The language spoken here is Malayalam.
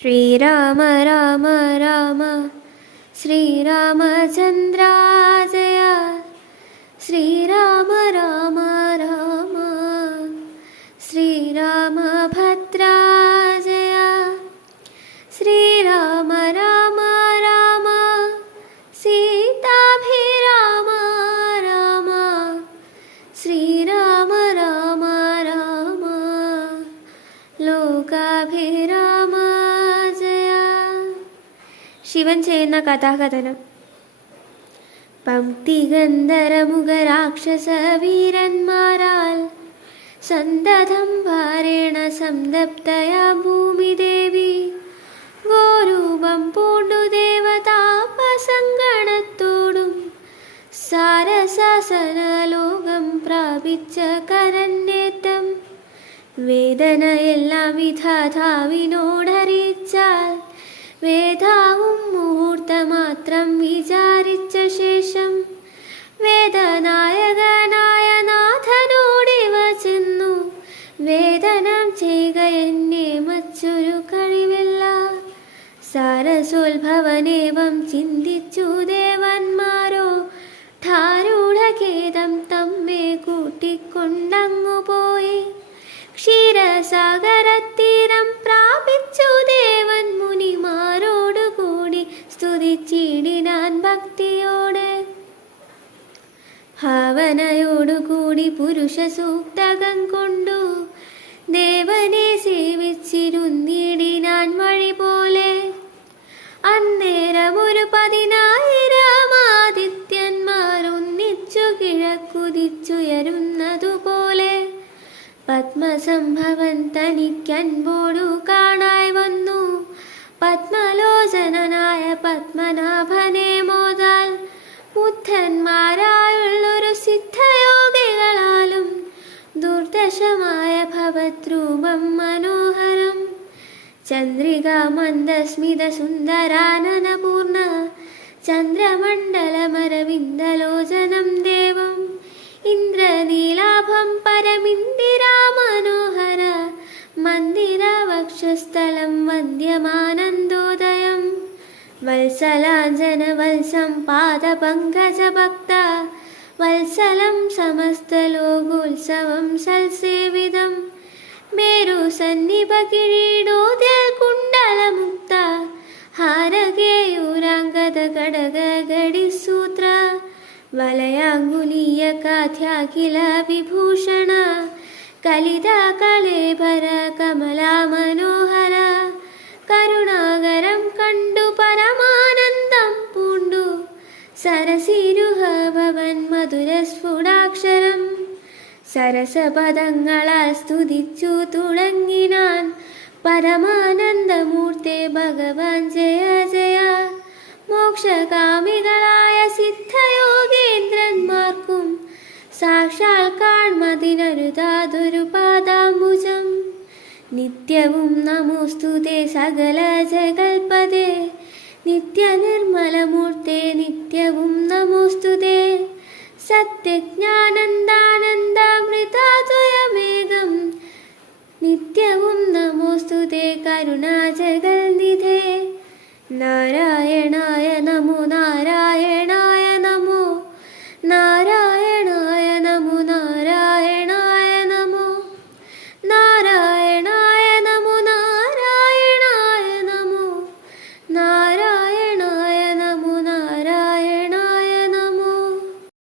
ശ്രീരാമ രാമ രാമ ശ്രീരാമചന്ദ്ര ജയ ശ്രീരാമ രാമ രാമ ശ്രീരാമഭദ്ര ജയ ശ്രീരാമ രാമ രാമ സീതാഭിരാമ രാമ ശ്രീരാമ രാമ രാമ ലോകാഭിരാമ. ശിവൻ ചെയ്യുന്ന കഥാകഥനം. പംക്തിഗന്ധരമുഖരാക്ഷസ വീരന്മാരാൽ സന്തതം ഭാരേണ സംതപ്തയാ ഭൂമിദേവി ഗോരൂപം പൂണ്ടു ദേവതാപസങ്കണത്തോടും സാരസാസന ലോകം പ്രാപിച്ച കരന്നേറ്റം വേദനയെല്ലാം വിധാതാവിനോടറിയിച്ചാൽ വേദാവും മുഹൂർത്തമാത്രം വിചാരിച്ച ശേഷം വേദനായകനായ നാഥനോടിവ ചെന്നു വേദനം ചെയ്യുക എന്നെ മറ്റൊരു കഴിവില്ല. സാരസോത്ഭവനേവം ചിന്തിച്ചു ദേവന്മാരോ ധാരൂഢഖേദം തമ്മെ കൂട്ടിക്കൊണ്ടങ്ങുപോയി ക്ഷീരസാഗരത്തീരം പ്രാപിച്ചു ദേവൻ മുനിമാരോടുകൂടി സ്തുതിച്ചിടിനാൻ ഭക്തിയോടെ. ഭാവനയോടുകൂടി പുരുഷ സൂക്തകം കൊണ്ടു ദേവനെ സേവിച്ചിരുന്നിടിനാൻ വഴി പോലെ. അന്നേരം ഒരു 10,000 ആദിത്യന്മാരൊന്നിച്ചു കിഴക്കുതിച്ചുയരുന്നതുപോലെ പത്മസംഭവൻ തനിക്കൻപോടു കാണായി വന്നു. പത്മലോചനായ പത്മനാഭനെ മോദാൽ ബുദ്ധന്മാരായുള്ളൊരു സിദ്ധയോഗികളാലും ദുർദശമായ ഭവദ്രൂപം മനോഹരം. ചന്ദ്രിക മന്ദസ്മിത സുന്ദരാനനപൂർണ ചന്ദ്രമണ്ഡലമരവിന്ദലോചനം ദേവം ഇന്ദ്രനീലാഭം പരമിന്ദിരാമനോഹര മന്ദിരവക്ഷസ്ഥലം വന്ദ്യമാനന്ദോദയം. വത്സലാഞ്ജന വത്സം പാദപങ്കജഭക്ത വത്സലം സമസ്തലോകോത്സവം സൽസേവിതം. മേരുസന്നിഭ കിരീടോദ്യൽ കുണ്ടലമുക്ത ഹാരകേയൂരാംഗത ഘടക ഗടിസൂത്ര വലയാങ്കുലീയകാധ്യാഖില വിഭൂഷണ കലിത കലേഭര കമലാ മനോഹര. കരുണാകരം കണ്ടു പരമാനന്ദം പൂണ്ടു സരസിരുഹ ഭവൻ മധുരസ്ഫുടാക്ഷരം. സരസപദങ്ങളാൽ സ്തുതിച്ചു തുടങ്ങിനാൻ പരമാനന്ദമൂർത്തെ ഭഗവാൻ ജയ ജയ. മോക്ഷകാമികളായ സിദ്ധയോഗേന്ദ്രന്മാർക്കും സാക്ഷാൽ കാൺമതിനരുതാതൊരു പാദാംബുജം. നിത്യവും നമോസ്തുതേ സകല ജഗൽപദേ നിത്യനിർമ്മലമൂർത്തെ നിത്യവും നമോസ്തുതേ. സത്യജ്ഞാനന്ദാനന്ദാമൃതാദ്വയമേകം നിത്യവും നമോസ്തുതേ കരുണാജഗൽനിധേ. നാരായണ